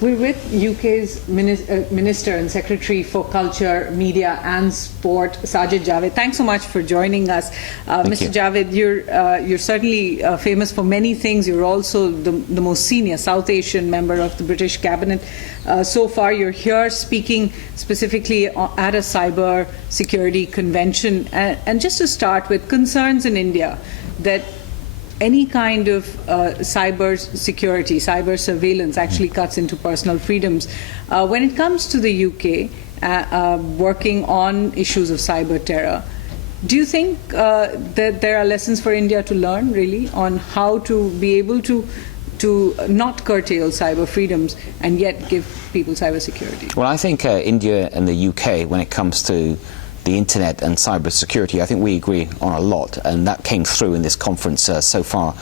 We're with UK's Minister and Secretary for Culture, Media and Sport, Sajid Javid. Thanks so much for joining us. Mr. Javid, you're certainly famous for many things. You're also the most senior South Asian member of the British Cabinet. So far, you're here speaking specifically at a cyber security convention. And just to start with, concerns in India that any kind of cyber security, cyber surveillance actually cuts into personal freedoms. When it comes to the UK working on issues of cyber terror, do you think that there are lessons for India to learn, really, on how to be able to not curtail cyber freedoms and yet give people cyber security? Well, I think India and the UK, when it comes to the internet and cyber security, I think we agree on a lot, and that came through in this conference so far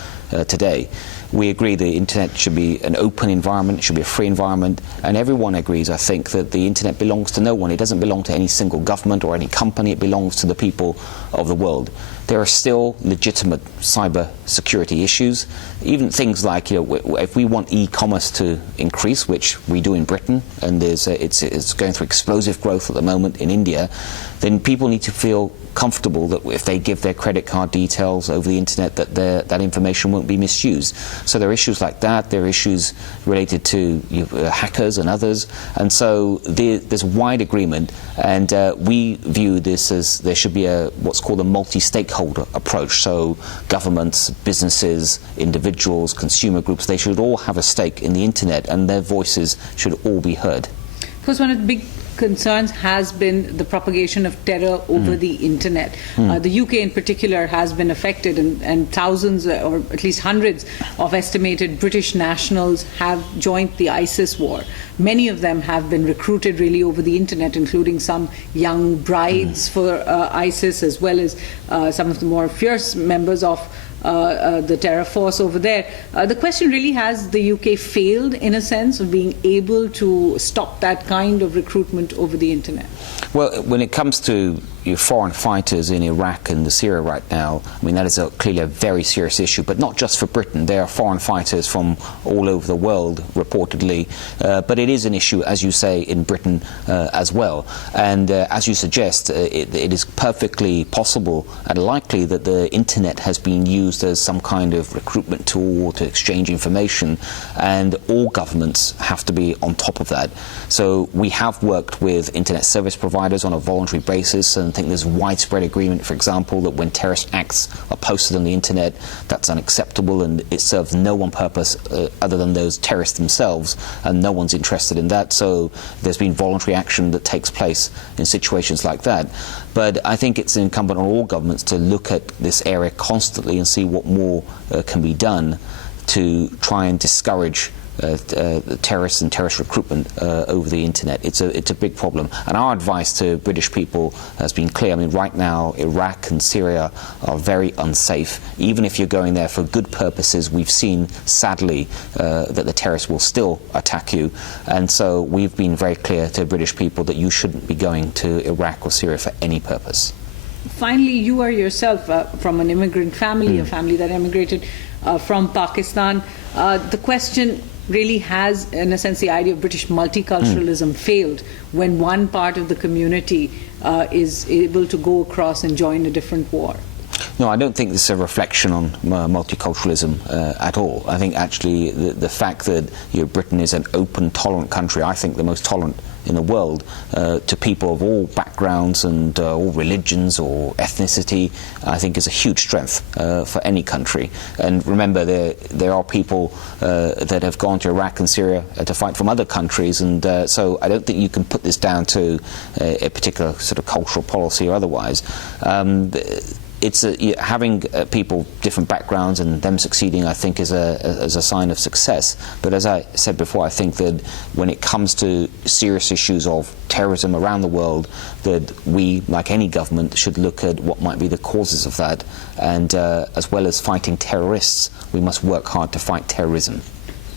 today. We agree the internet should be an open environment, it should be a free environment, and everyone agrees, I think, that the internet belongs to no one. It doesn't belong to any single government or any company, it belongs to the people of the world. There are still legitimate cyber security issues, even things like, if we want e-commerce to increase, which we do in Britain, and it's going through explosive growth at the moment in India, then people need to feel comfortable that if they give their credit card details over the internet, that information won't be misused. So there are issues like that. There are issues related to hackers and others, and so there's wide agreement. And we view this as there should be what's called a multi-stakeholder approach. So governments, businesses, individuals, consumer groups, they should all have a stake in the internet, and their voices should all be heard. Of course, one of the big concerns has been the propagation of terror over the internet. The UK in particular has been affected, and thousands or at least hundreds of estimated British nationals have joined the ISIS war. Many of them have been recruited really over the internet, including some young brides for ISIS, as well as some of the more fierce members of the terror force over there. The question really, has the UK failed in a sense of being able to stop that kind of recruitment over the internet? Well, when it comes to foreign fighters in Iraq and Syria right now, I mean, that is clearly a very serious issue, but not just for Britain. There are foreign fighters from all over the world, reportedly, but it is an issue, as you say, in Britain as well. And as you suggest, it is perfectly possible and likely that the internet has been used as some kind of recruitment tool to exchange information, and all governments have to be on top of that. So we have worked with internet service providers on a voluntary basis, and I think there's widespread agreement, for example, that when terrorist acts are posted on the internet, that's unacceptable, and it serves no one purpose other than those terrorists themselves, and no one's interested in that. So there's been voluntary action that takes place in situations like that. But I think it's incumbent on all governments to look at this area constantly and see what more can be done to try and discourage terrorists and terrorist recruitment over the internet. It's a big problem, and our advice to British people has been clear. I mean, right now Iraq and Syria are very unsafe. Even if you're going there for good purposes, we've seen sadly that the terrorists will still attack you, and so we've been very clear to British people that you shouldn't be going to Iraq or Syria for any purpose. Finally, you are yourself from an immigrant family, a family that immigrated from Pakistan. The question really has, in a sense, the idea of British multiculturalism failed when one part of the community is able to go across and join a different war? No, I don't think this is a reflection on multiculturalism at all. I think actually the fact that Britain is an open, tolerant country, I think the most tolerant in the world, to people of all backgrounds and all religions or ethnicity, I think is a huge strength for any country. And remember, there are people that have gone to Iraq and Syria to fight from other countries, and so I don't think you can put this down to a particular sort of cultural policy or otherwise. It's having people different backgrounds and them succeeding, I think, is a sign of success. But as I said before, I think that when it comes to serious issues of terrorism around the world, that we, like any government, should look at what might be the causes of that, and as well as fighting terrorists, we must work hard to fight terrorism.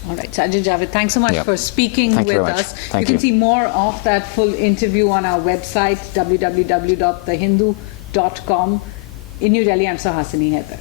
All right, Sajid Javid, thanks so much for speaking with us. You can see more of that full interview on our website, www.thehindu.com. In New Delhi, I'm Suhasini Haidar.